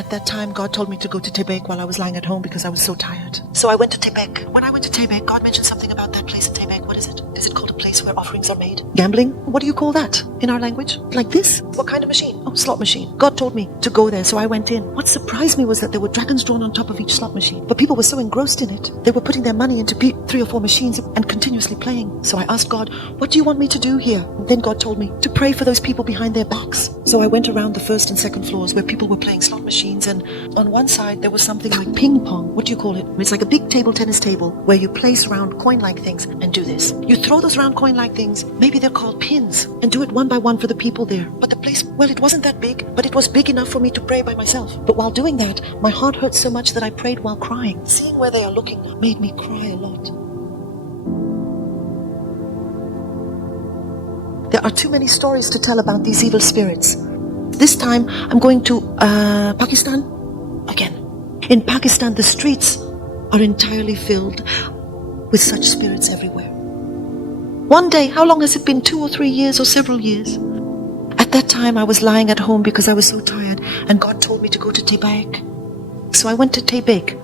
At that time, God told me to go to Tebek while I was lying at home because I was so tired. So I went to Tebek. When I went to Tebek, God mentioned something about that place in Tebek. What is it? Is it called a place where offerings are made? Gambling? What do you call that in our language? Like this? What kind of machine? Oh, slot machine. God told me to go there, so I went in. What surprised me was that there were dragons drawn on top of each slot machine. But people were so engrossed in it. They were putting their money into 3 or 4 machines and continuously playing. So I asked God, what do you want me to do here? And then God told me to pray for those people behind their backs. So I went around the first and second floors where people were playing slot machines, and on one side there was something like ping pong. What do you call it? It's like a big tennis table where you place round coin-like things and do this. You throw those round coin-like things, maybe they're called pins, and do it one by one for the people there. But the place, well, it wasn't that big, but it was big enough for me to pray by myself. But while doing that, my heart hurt so much that I prayed while crying. Seeing where they are looking made me cry a lot. There are too many stories to tell about these evil spirits. This time, I'm going to Pakistan again. In Pakistan, the streets are entirely filled with such spirits everywhere. One day, how long has it been? 2 or 3 years or several years? At that time, I was lying at home because I was so tired, and God told me to go to Tebek. So I went to Tebek.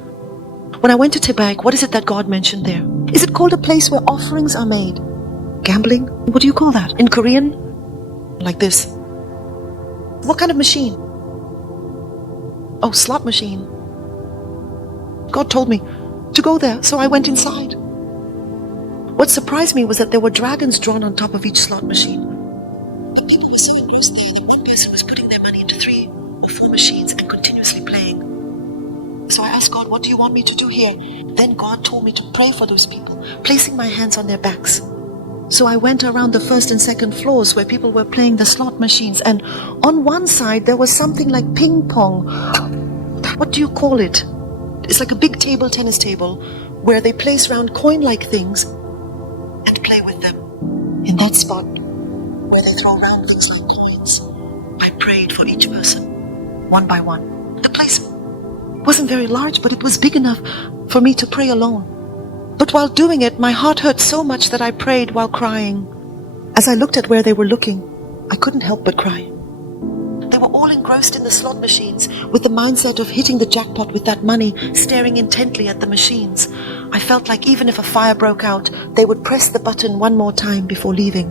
When I went to Tebek, what is it that God mentioned there? Is it called a place where offerings are made? Gambling? What do you call that? In Korean? Like this. What kind of machine? Oh, slot machine. God told me to go there, so I went inside. What surprised me was that there were dragons drawn on top of each slot machine. The people were so engrossed there that one person was putting their money into 3 or 4 machines and continuously playing. So I asked God, what do you want me to do here? Then God told me to pray for those people, placing my hands on their backs. So I went around the first and second floors where people were playing the slot machines, and on one side there was something like ping pong. What do you call it? It's like a big tennis table where they place round coin-like things and play with them. In that spot where they throw round things like coins, I prayed for each person, one by one. The place wasn't very large, but it was big enough for me to pray alone. But while doing it, my heart hurt so much that I prayed while crying. As I looked at where they were looking, I couldn't help but cry. They were all engrossed in the slot machines with the mindset of hitting the jackpot with that money, staring intently at the machines. I felt like even if a fire broke out, they would press the button one more time before leaving.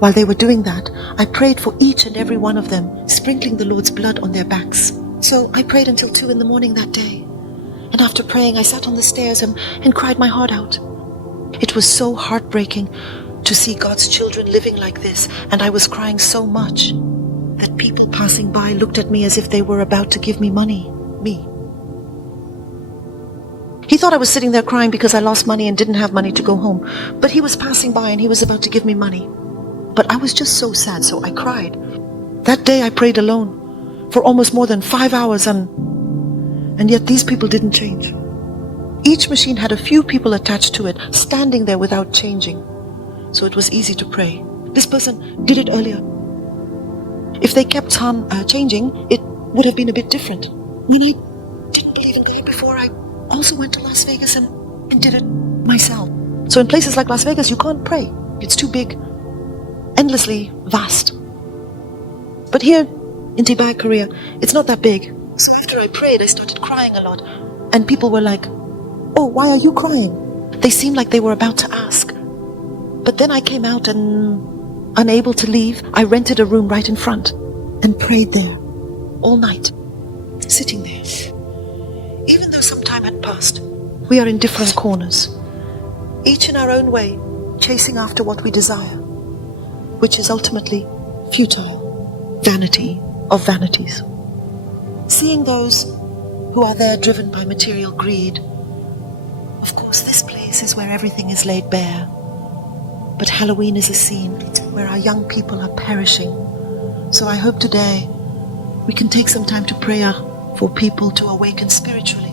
While they were doing that, I prayed for each and every one of them, sprinkling the Lord's blood on their backs. So I prayed until 2 in the morning that day. And after praying, I sat on the stairs and cried my heart out. It was so heartbreaking to see God's children living like this, and I was crying so much that people passing by looked at me as if they were about to give me money. Me. He thought I was sitting there crying because I lost money and didn't have money to go home. But he was passing by and he was about to give me money. But I was just so sad, so I cried. That day I prayed alone for almost more than 5 hours, and yet these people didn't change. Each machine had a few people attached to it, standing there without changing. So it was easy to pray. This person did it earlier. If they kept on changing, it would have been a bit different. When I didn't believe in God before, I also went to Las Vegas and did it myself. So in places like Las Vegas, you can't pray. It's too big, endlessly vast. But here in Tebek, Korea, it's not that big. So after I prayed, I started crying a lot. And people were like, oh, why are you crying? They seemed like they were about to ask. But then I came out and, unable to leave, I rented a room right in front and prayed there all night, sitting there. Even though some time had passed, we are in different corners, each in our own way, chasing after what we desire, which is ultimately futile, vanity of vanities. Seeing those who are there driven by material greed, of course this place is where everything is laid bare. But Halloween is a scene where our young people are perishing. So I hope today we can take some time to pray for people to awaken spiritually